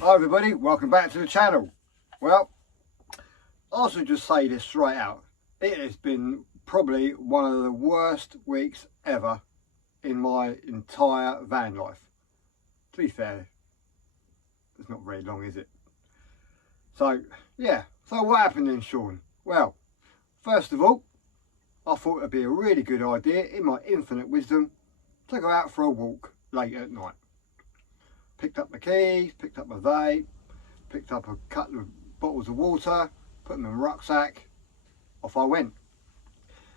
Hi everybody, welcome back to the channel. Well, I should just say this straight out. It has been probably one of the worst weeks ever in my entire van life. To be fair, it's not very long, is it? So, yeah. So what happened then, Sean? Well, first of all, I thought it'd be a really good idea, in my infinite wisdom, to go out for a walk late at night. Picked up my keys, picked up my vape, picked up a couple of bottles of water, put them in my rucksack, off I went.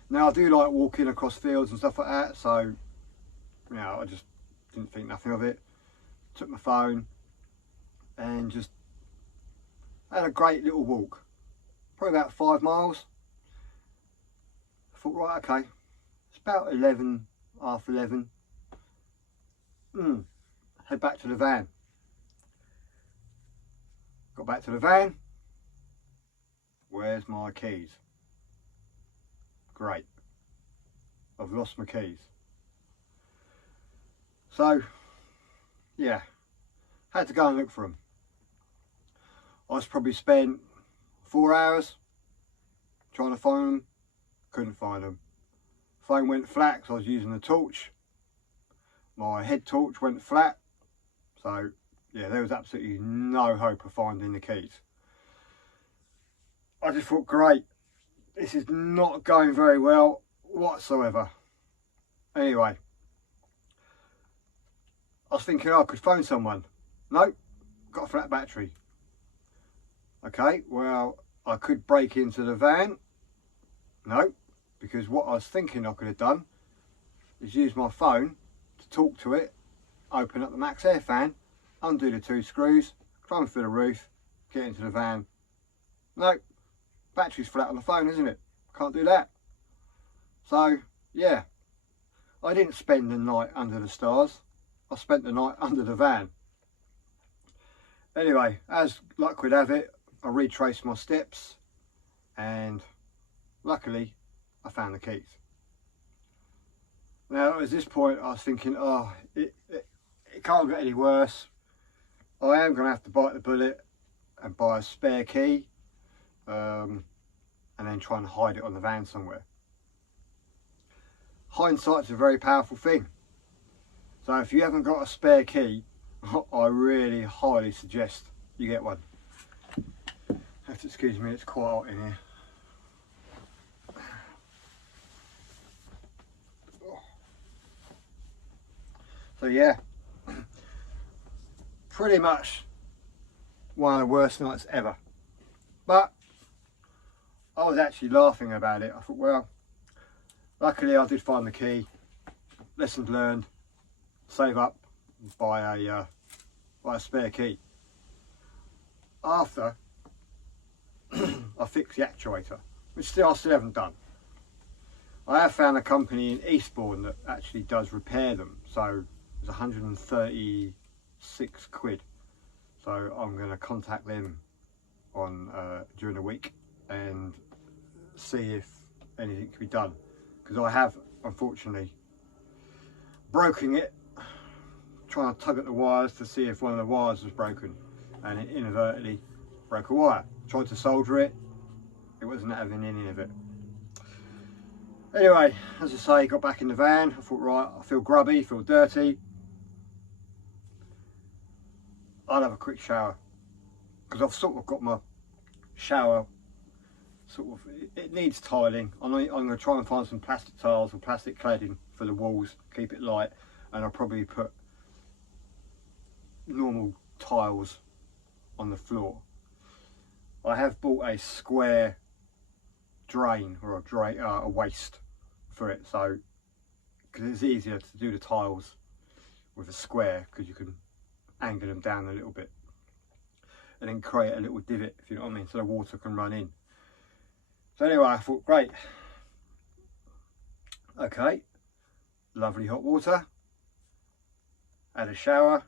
Now I do like walking across fields and stuff like that, so you know, I just didn't think nothing of it. Took my phone and just had a great little walk, probably about 5 miles. I thought, right, okay, it's about 11, half 11. Head back to the van. Got back to the van. Where's my keys? Great. I've lost my keys. So, yeah, had to go and look for them. I was probably spent 4 hours trying to find them. Couldn't find them. Phone went flat because I was using the torch. My head torch went flat. So, yeah, there was absolutely no hope of finding the keys. I just thought, great, this is not going very well whatsoever. Anyway, I was thinking I could phone someone. Nope, got a flat battery. Okay, well, I could break into the van. No, because what I was thinking I could have done is use my phone to talk to it, open up the max air fan, undo the 2 screws, climb through the roof, get into the van. No, battery's flat on the phone, isn't it? Can't do that. So, yeah, I didn't spend the night under the stars. I spent the night under the van. Anyway, as luck would have it, I retraced my steps and luckily I found the keys. Now, at this point, I was thinking, oh, it can't get any worse. I am going to have to bite the bullet and buy a spare key and then try and hide it on the van somewhere. Hindsight's a very powerful thing. So if you haven't got a spare key, I really highly suggest you get one. Have to excuse me, it's quite hot in here. So yeah, pretty much one of the worst nights ever. But I was actually laughing about it. I thought, well, luckily I did find the key. Lessons learned. Save up, buy a spare key. After I fixed the actuator, which I still haven't done. I have found a company in Eastbourne that actually does repair them. So it's 136 quid. So I'm going to contact them on during the week and see if anything can be done, because I have unfortunately broken it trying to tug at the wires to see if one of the wires was broken, and it inadvertently broke a wire. Tried to solder it, it wasn't having any of it. Anyway, as I say, got back in the van. I thought, right, I feel grubby, feel dirty, I'll have a quick shower, because I've sort of got my shower it needs tiling. I'm going to try and find some plastic tiles or plastic cladding for the walls, keep it light, and I'll probably put normal tiles on the floor. I have bought a square drain or a waste for it, so because it's easier to do the tiles with a square, because you can angle them down a little bit and then create a little divot, if you know what I mean, so the water can run in. So anyway, I thought, great, okay, lovely hot water, had a shower,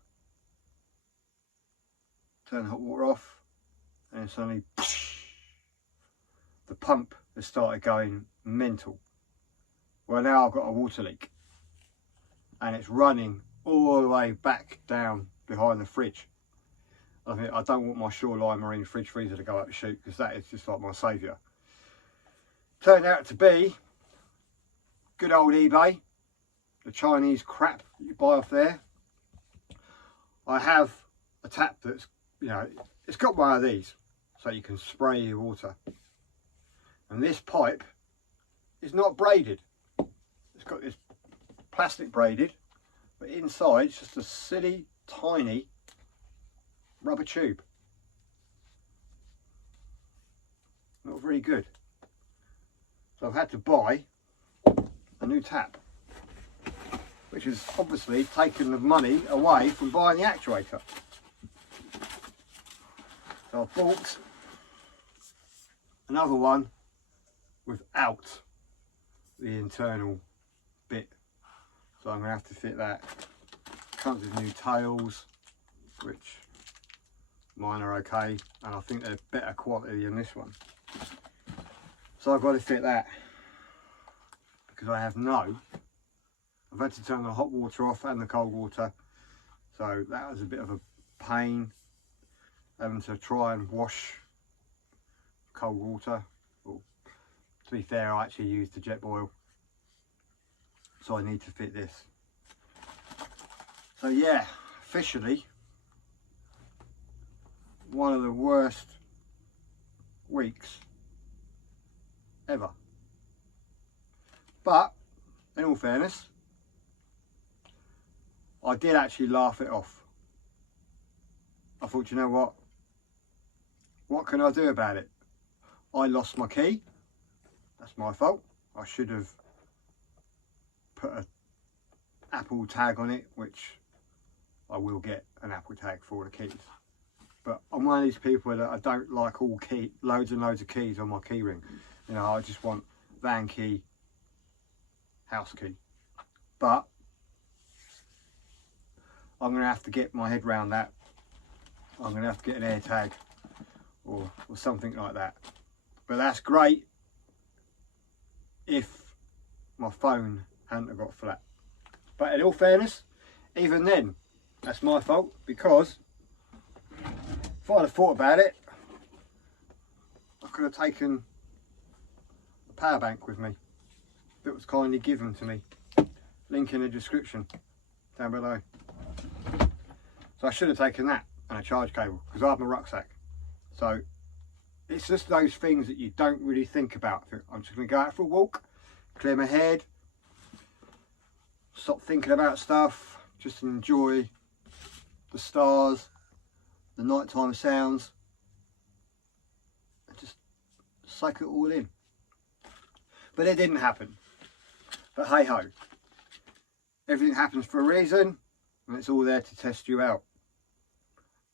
turn the hot water off, and suddenly the pump has started going mental. Well, now I've got a water leak and it's running all the way back down behind the fridge. I think I don't want my Shoreline Marine fridge freezer to go up the chute, because that is just like my saviour. Turned out to be good old eBay, the Chinese crap that you buy off there. I have a tap that's, you know, it's got one of these so you can spray your water, and this pipe is not braided. It's got this plastic braided, but inside it's just a silly tiny rubber tube. Not very good. So I've had to buy a new tap, which has obviously taken the money away from buying the actuator. So I've bought another one without the internal bit. So I'm going to have to fit that. Comes with new tails, which mine are okay, and I think they're better quality than this one. So I've got to fit that, because I've had to turn the hot water off and the cold water, so that was a bit of a pain, having to try and wash cold water. Well, to be fair, I actually used the jet boil, so I need to fit this. So yeah, officially one of the worst weeks ever. But in all fairness, I did actually laugh it off. I thought, you know what can I do about it? I lost my key. That's my fault. I should have put an Apple tag on it, which I will get an Apple tag for the keys. But I'm one of these people that I don't like loads and loads of keys on my key ring. You know, I just want van key, house key. But I'm going to have to get my head around that. I'm going to have to get an air tag or something like that. But that's great if my phone hadn't have got flat. But in all fairness, even then, that's my fault, because if I'd have thought about it, I could have taken a power bank with me that was kindly given to me. Link in the description down below. So I should have taken that and a charge cable, because I have my rucksack. So it's just those things that you don't really think about. I'm just going to go out for a walk, clear my head, stop thinking about stuff, just enjoy the stars, the nighttime sounds, and just soak it all in. But it didn't happen. But hey ho, everything happens for a reason, and it's all there to test you out.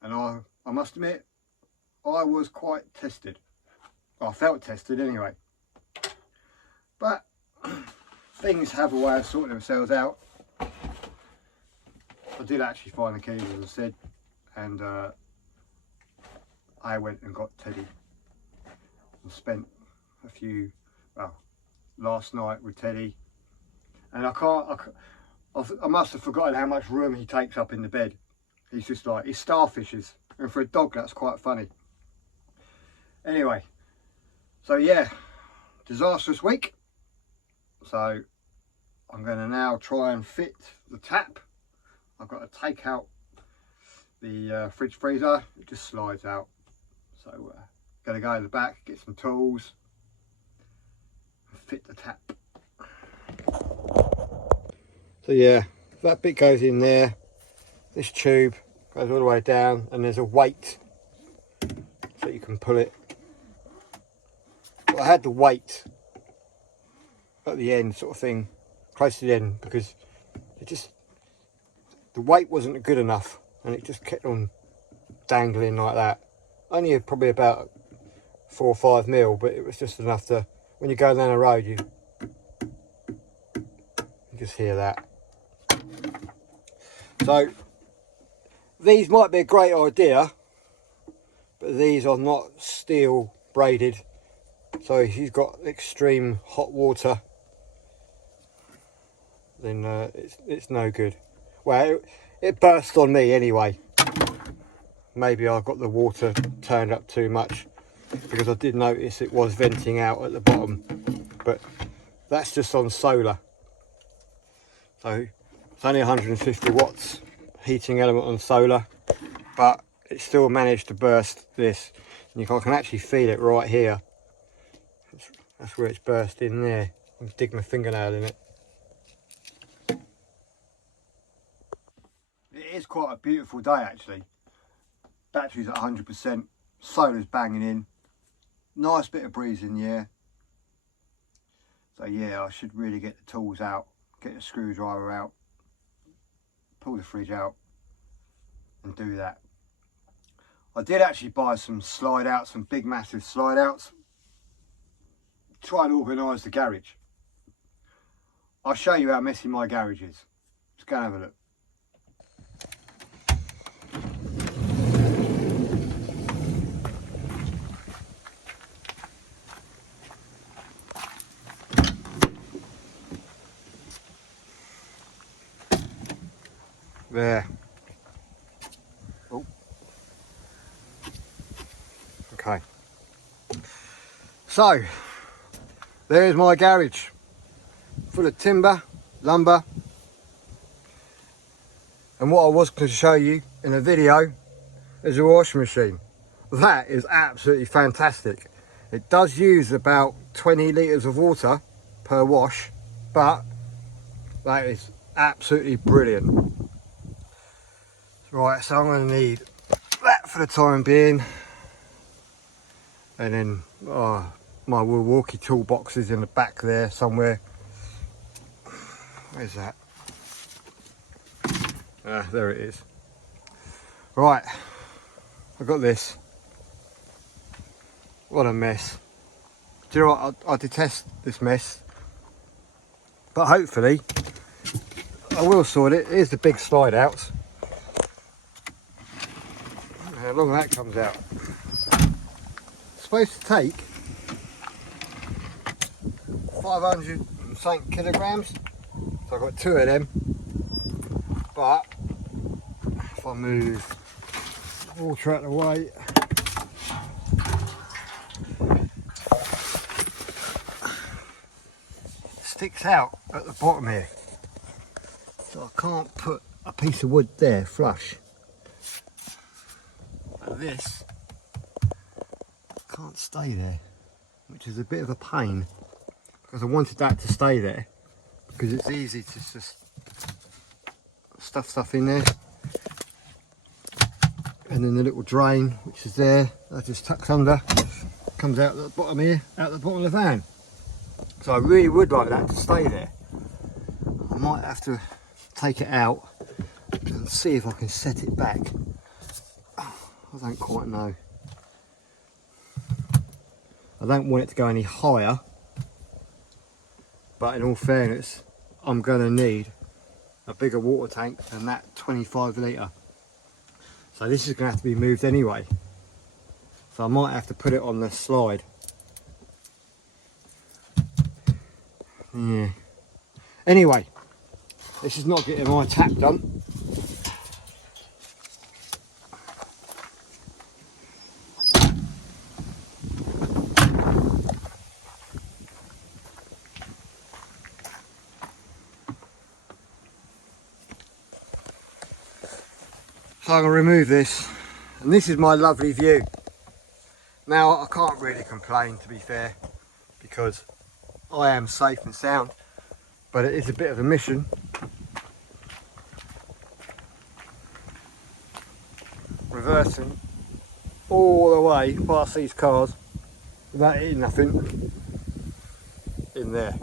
And I must admit, I was quite tested. I felt tested anyway. But things have a way of sorting themselves out. I did actually find the keys, as I said, and I went and got Teddy and spent last night with Teddy. And I must have forgotten how much room he takes up in the bed. He's just like, he's starfishes, and for a dog that's quite funny. Anyway, so yeah, disastrous week. So I'm going to now try and fit the tap. I've got to take out the fridge freezer. It just slides out. So going to go to the back, get some tools, and fit the tap. So yeah, that bit goes in there. This tube goes all the way down, and there's a weight so you can pull it. But I had the weight at the end, sort of thing, close to the end, because the weight wasn't good enough, and it just kept on dangling like that. Only probably about 4 or 5 mil, but it was just enough to, when you go down the road, you just hear that. So these might be a great idea, but these are not steel braided, so if you've got extreme hot water, then it's no good. Well, it burst on me anyway. maybe I got the water turned up too much, because I did notice it was venting out at the bottom, but that's just on solar. So it's only 150 watts heating element on solar, but it still managed to burst this. And I can actually feel it right here. That's where it's burst in there. I can dig my fingernail in it. It is quite a beautiful day actually. Battery's at 100%, solar's banging in, nice bit of breeze in the air. So yeah, I should really get the tools out, get the screwdriver out, pull the fridge out and do that. I did actually buy some slide outs, some big massive slide outs. Try and organise the garage. I'll show you how messy my garage is. Let's go and have a look. There. Oh. Okay. So, there's my garage. Full of timber, lumber. And what I was going to show you in a video is a washing machine. That is absolutely fantastic. It does use about 20 litres of water per wash, but that is absolutely brilliant. Right, so I'm going to need that for the time being, and then my Milwaukee toolbox is in the back there somewhere. Where's that? There it is. Right, I've got this. What a mess. Do you know what? I detest this mess, but hopefully I will sort it. Here's the big slide outs. How long that comes out. It's supposed to take 500 and something kilograms. So I've got 2 of them. But if I move water out of the way, it sticks out at the bottom here. So I can't put a piece of wood there flush. This can't stay there, which is a bit of a pain, because I wanted that to stay there because it's easy to just stuff stuff in there. And then the little drain which is there, that just tucks under, comes out the bottom here, out the bottom of the van. So I really would like that to stay there. I might have to take it out and see if I can set it back. I don't quite know. I don't want it to go any higher, but in all fairness, I'm going to need a bigger water tank than that 25 litre. So this is going to have to be moved anyway. So I might have to put it on the slide. Yeah. Anyway, this is not getting my tap done. So I'm going to remove this, and this is my lovely view. Now I can't really complain, to be fair, because I am safe and sound, but it is a bit of a mission. Reversing all the way past these cars without hitting nothing in there.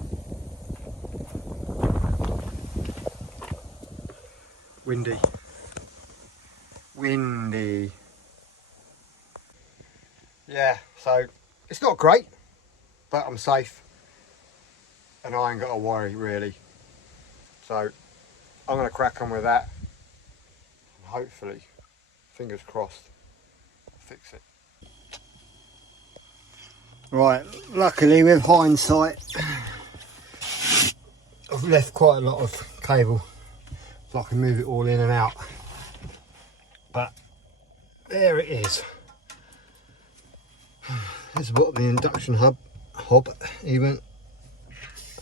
Windy. Windy. Yeah, so it's not great, but I'm safe and I ain't got to worry really. So I'm going to crack on with that and hopefully, fingers crossed, fix it. Right, luckily with hindsight, I've left quite a lot of cable so I can move it all in and out. But there it is. There's the bottom of the induction hob even.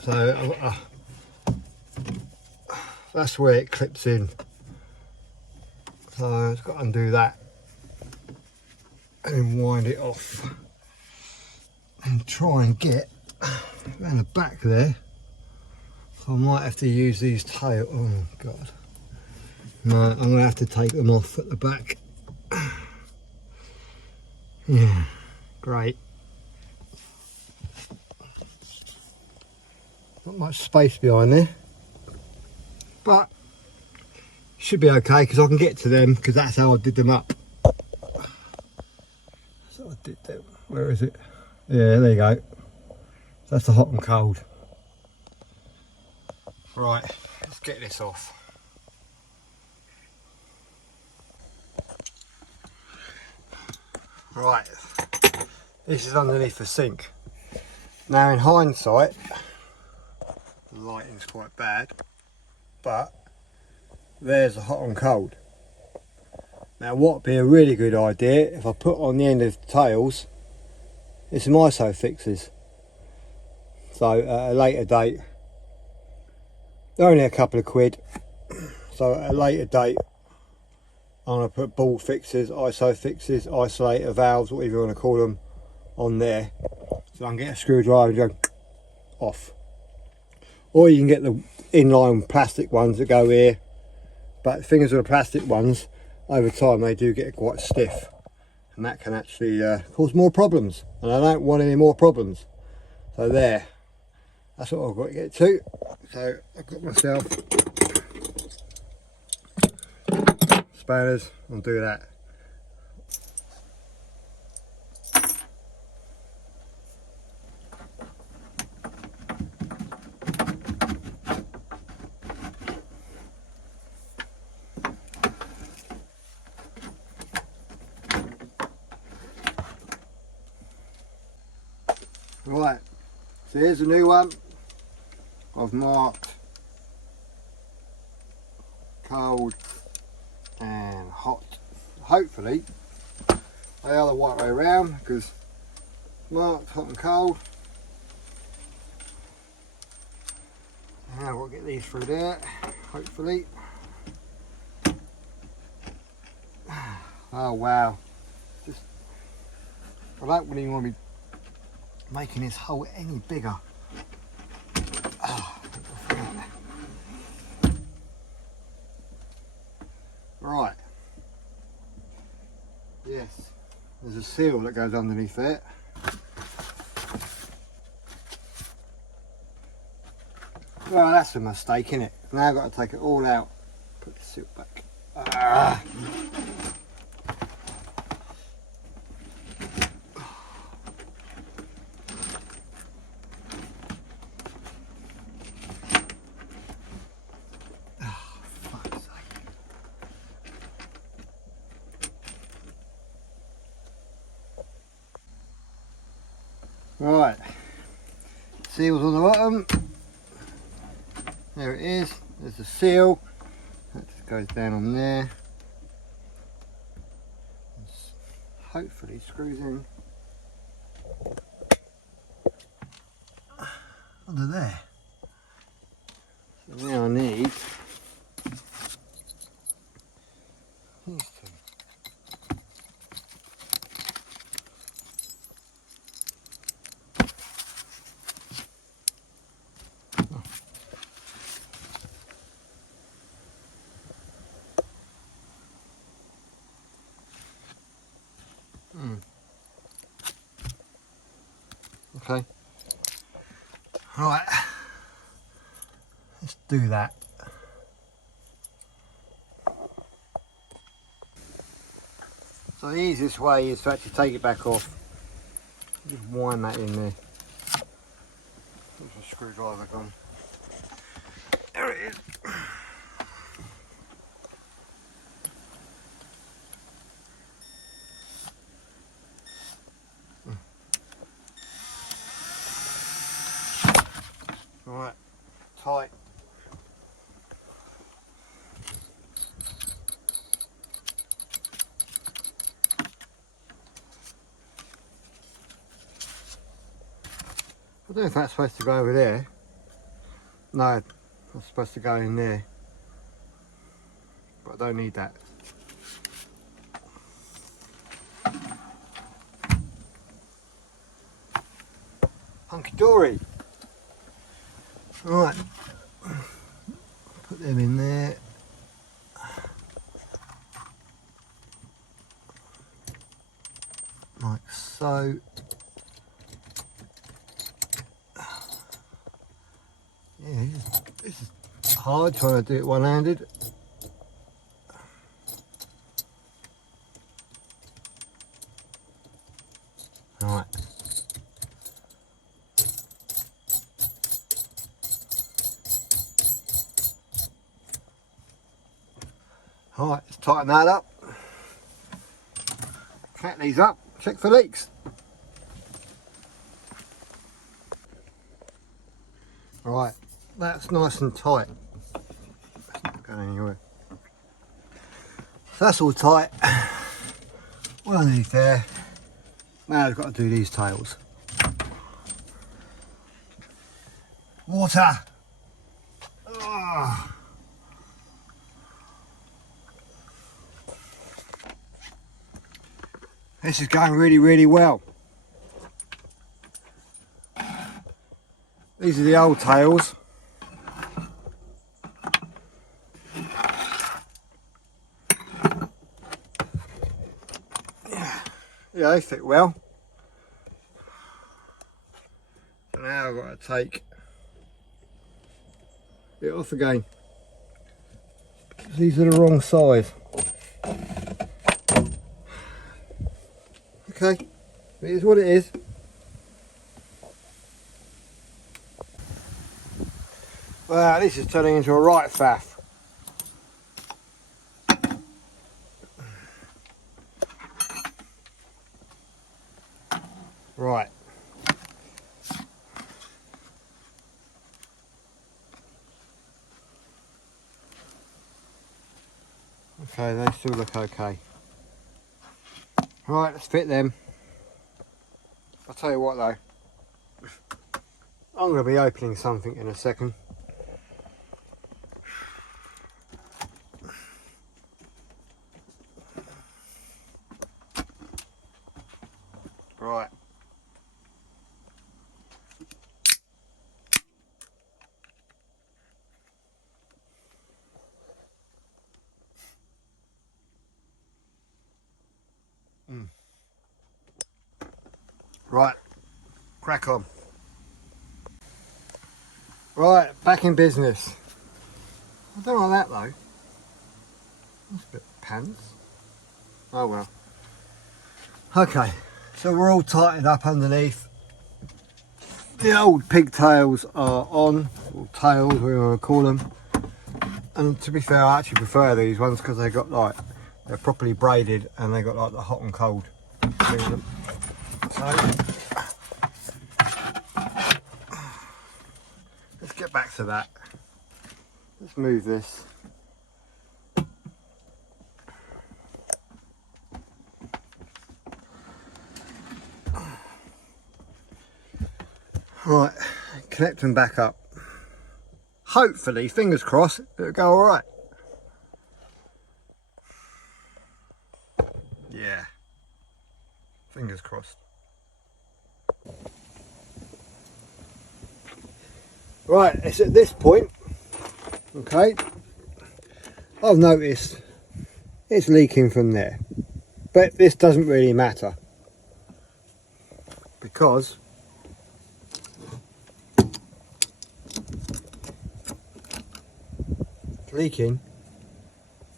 So that's where it clips in. So I've got to undo that and then wind it off and try and get around the back there. So I might have to use these tails. Oh god. No, I'm going to have to take them off at the back. Yeah, great. Not much space behind there, but should be okay because I can get to them because that's how I did them up. So I did them. Where is it? Yeah, there you go. That's the hot and cold. Right, let's get this off. Right, this is underneath the sink. Now in hindsight, the lighting's quite bad, but there's the hot and cold. Now what would be a really good idea if I put on the end of the tails is some ISO fixes. So at a later date, they're only a couple of quid, so at a later date I'm going to put ball fixes, ISO fixes, isolator valves, whatever you want to call them, on there. So I can get a screwdriver and go off. Or you can get the inline plastic ones that go here. But the thing is with the plastic ones, over time they do get quite stiff. And that can actually cause more problems. And I don't want any more problems. So there. That's what I've got to get to. So I've got myself spanners and do that. Right, so here's a new one. I've marked cold and hot. Hopefully they are the right way around because marked hot and cold. Now we'll get these through there, hopefully. Oh wow, just I don't really want to be making this hole any bigger. Right, yes, there's a seal that goes underneath there. Well, that's a mistake, isn't it? Now I've got to take it all out, put the seal back. Right, seal's on the bottom. There it is. There's the seal. That just goes down on there. Hopefully screws in under there. So now I need these two. Okay. Right. Let's do that. So the easiest way is to actually take it back off. Just wind that in there. There's a screwdriver gone. There it is. Right, tight. don't know if that's supposed to go over there. No, that's supposed to go in there. But I don't need that. Hunky-dory. Right, put them in there. Like so. Yeah, this is hard trying to do it one-handed. Right. Alright, let's tighten that up. Crack these up, check for leaks. Right, that's nice and tight. It's not going anywhere. So that's all tight. Well underneath there. Now I've got to do these tails. Water! Oh. This is going really, really well. These are the old tails. Yeah, they fit well. So now I've got to take it off again. These are the wrong size. Okay, it is what it is. Wow, this is turning into a right faff. Right. Okay, they still look okay. Right, let's fit them. I'll tell you what though, I'm going to be opening something in a second. Right. Right, crack on. Right, back in business. I don't like that though. That's a bit pants. Oh well. Okay, so we're all tightened up underneath. The old pigtails are on, or tails, whatever you want to call them. And to be fair, I actually prefer these ones because they got like, they're properly braided and they got like the hot and cold thing in them. So, let's get back to that. Let's move this. Right, connect them back up. Hopefully, fingers crossed, it'll go alright. Yeah, fingers crossed. Right, it's at this point, okay, I've noticed it's leaking from there, but this doesn't really matter because it's leaking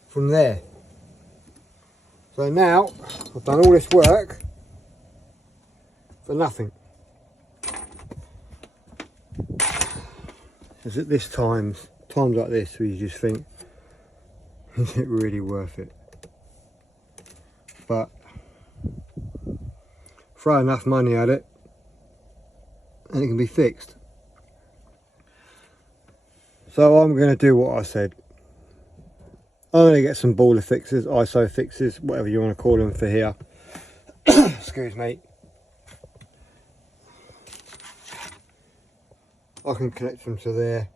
from there. So now I've done all this work for nothing. Is it this times like this where you just think, is it really worth it? But throw enough money at it and it can be fixed. So I'm going to do what I said. I'm going to get some baller fixes, ISO fixes, whatever you want to call them for here. Excuse me. I can connect them to there,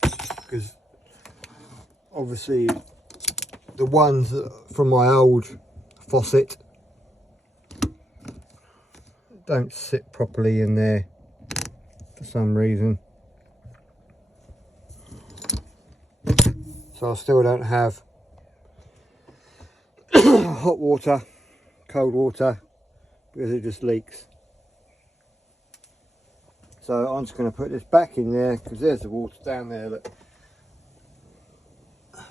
because obviously the ones from my old faucet don't sit properly in there for some reason, so I still don't have hot water, cold water, because it just leaks. So I'm just going to put this back in there, because there's the water down there. Look. I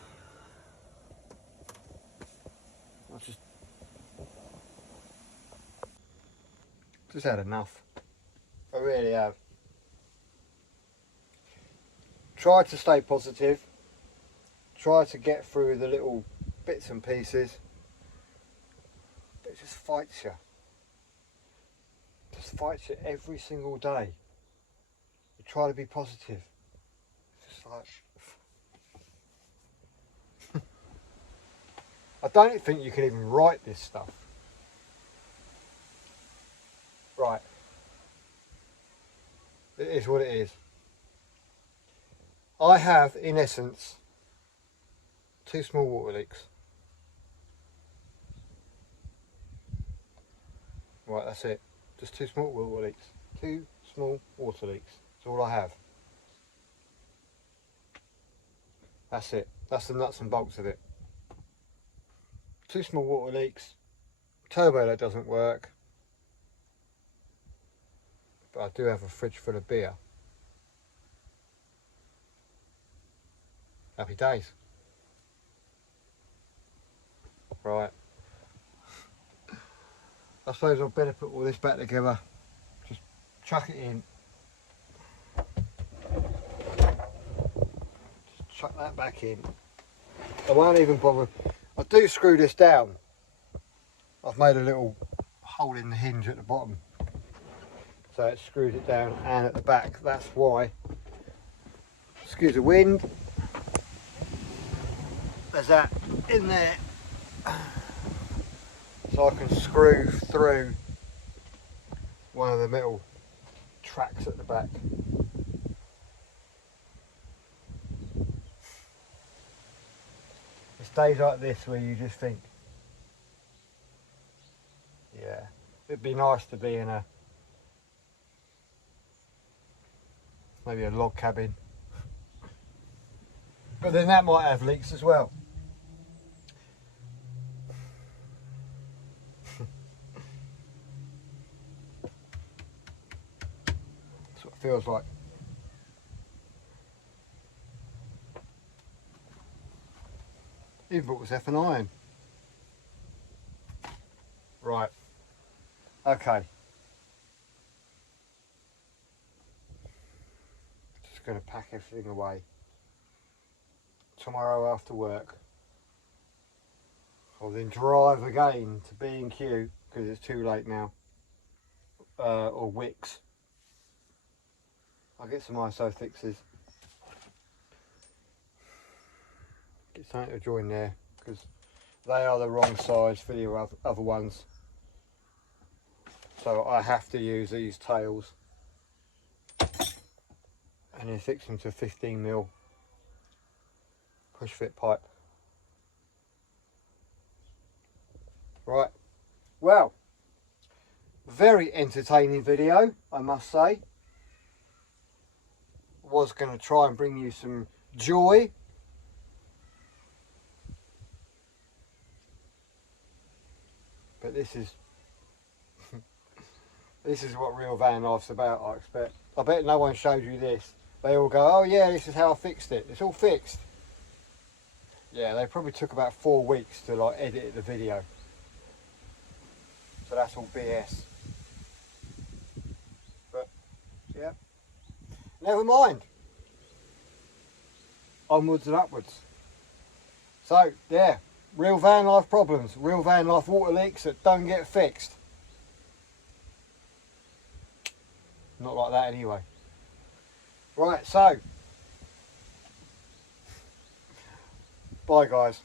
just had enough. I really have. Try to stay positive. Try to get through the little bits and pieces. But it just fights you. It just fights you every single day. You try to be positive. It's just like... I don't think you can even write this stuff. Right. It is what it is. I have, in essence, 2 small water leaks. Right, that's it. Just 2 small water leaks. 2 small water leaks. That's all I have. That's it. That's the nuts and bolts of it. 2 small water leaks. Turbo that doesn't work. But I do have a fridge full of beer. Happy days. Right. I suppose I'd better put all this back together. Just chuck it in. Just chuck that back in. I won't even bother. I do screw this down. I've made a little hole in the hinge at the bottom, so it screws it down, and at the back. That's why. Excuse the wind. There's that in there, so I can screw through one of the metal tracks at the back. It's days like this where you just think, yeah, it'd be nice to be in maybe a log cabin, but then that might have leaks as well. That's what it feels like. Even bought myself an iron. Right. Okay. Just going to pack everything away. Tomorrow after work, I'll then drive again to B&Q, because it's too late now, or Wicks. I'll get some ISO fixes. Get something to join there, because they are the wrong size for the other ones. So I have to use these tails and then fix them to 15mm push fit pipe. Right, well, very entertaining video, I must say. Was going to try and bring you some joy, but this is this is what real van life's about, I expect. I bet no one showed you this. They all go, oh yeah, this is how I fixed it. It's all fixed. Yeah, they probably took about 4 weeks to like edit the video. So that's all BS. But yeah, never mind. Onwards and upwards. So yeah, real van life problems, real van life water leaks that don't get fixed. Not like that anyway. Right, so bye guys.